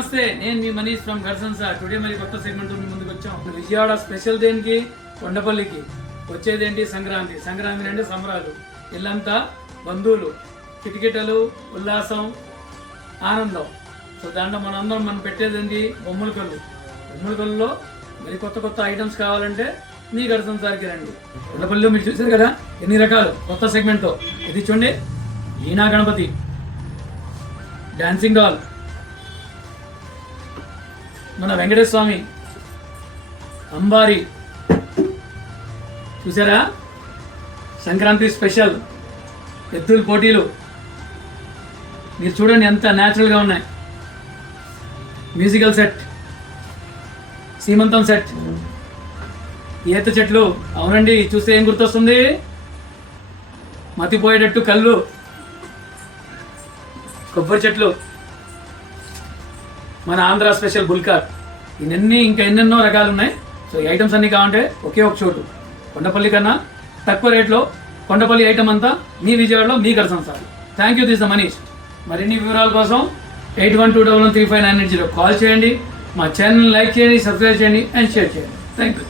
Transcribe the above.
నమస్తే, నేను మీ Manish from గర్సన్స్. Today మరి కొత్త సెగ్మెంట్ మీ ముందుకు వచ్చాం. విజయవాడ స్పెషల్ దేనికి? కొండపల్లికి వచ్చేదేంటి? సంక్రాంతి. సంక్రాంతి అంటే సంబరాలు, ఇల్లంతా బంధువులు, కిటకిటలు, ఉల్లాసం, ఆనందం. సో దాంట్లో మనం పెట్టేదేంటి? బొమ్మల కళ్ళు. బొమ్మల కళ్ళులో మరి కొత్త కొత్త ఐటమ్స్ కావాలంటే మీ గర్సన్స్ సార్కి రండి. కొండపల్లిలో మీరు చూసారు కదా ఎన్ని రకాలు కొత్త సెగ్మెంట్తో. ఇది చూడండి, ఈనా గణపతి, డాన్సింగ్ డాల్, మన వెంకటేశ్వర స్వామి, అంబారి. చూసారా? సంక్రాంతి స్పెషల్ ఎద్దుల పోటీలు. మీరు చూడండి ఎంత న్యాచురల్గా ఉన్నాయి. మ్యూజికల్ సెట్, సీమంతం సెట్, ఈత చెట్లు. అవునండి, చూస్తే ఏం గుర్తొస్తుంది? మతిపోయేటట్టు కళ్ళు, కొబ్బరి చెట్లు, మన ఆంధ్ర స్పెషల్ బుల్కార్. ఇవన్నీ ఇంకా ఎన్నెన్నో రకాలు ఉన్నాయి. సో ఈ ఐటమ్స్ అన్ని కావాలంటే ఒకే ఒక చోటు, కొండపల్లి కన్నా తక్కువ రేట్లో కొండపల్లి ఐటమ్ అంతా మీ విజయవాడలో మీ గర్సన్స్. Thank you. This the Manish. మరిన్ని వివరాల కోసం 8121135980 కాల్ చేయండి. మా ఛానల్ లైక్ చేయండి, సబ్స్క్రైబ్ చేయండి అండ్ షేర్ చేయండి. Thank you.